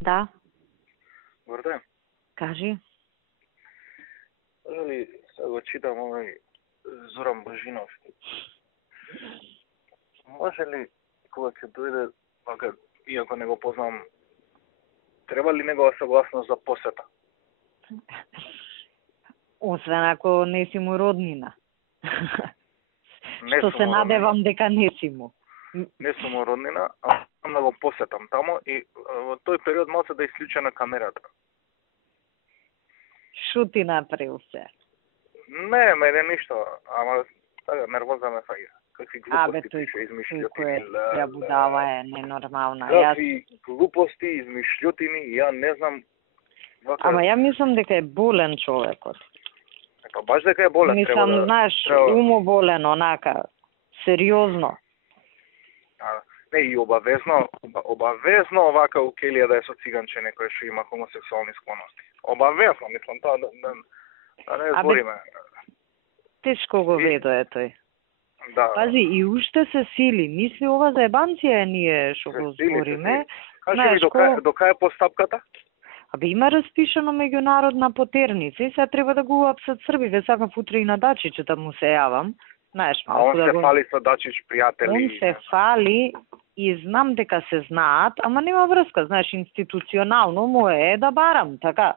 Да, Добар ден. кажи. Дали се го читам Зоран Божинов. Може ли кога ќе дојде, иако не го познам, треба ли негова согласност за посета? Освен ако не си му роднина. Не Што сум се му надевам дека не си му. Не сум му роднина, а сам да го посетам тамо и во тој период малце да исклучена камерата. Шо ти направил се? Не, мене ништо, ама така нервоза ме фаќа. Какви Абе, глупости тој пише, измишлјотини. кој будала е ненормална. Какви глупости, измишлјотини, ја не знам. Ама ја мислам дека е болен човекот. Па баш дека е болен, мислам, знаеш, умоболен, онака, сериозно. Не, и обавезно овака у Келија да е со циганче некој што има хомосексуални склоности. Обавезно, мислам, тоа да не збориме. Тешко го ведое тој. Да. Пази, и уште се сили. Мисли ова за ебанција ние што го збориме. Кажи ми, до кај е постапката? Абе, има распишано меѓународна потерница и сега треба да го уапсат србиве. Сакав утре и на Дачичу да му се јавам. Знаеш, а он се фали со Дачич, пријатели? Он се фали и знам дека се знаат, ама нема врска. Знаеш, институционално му е да барам, така.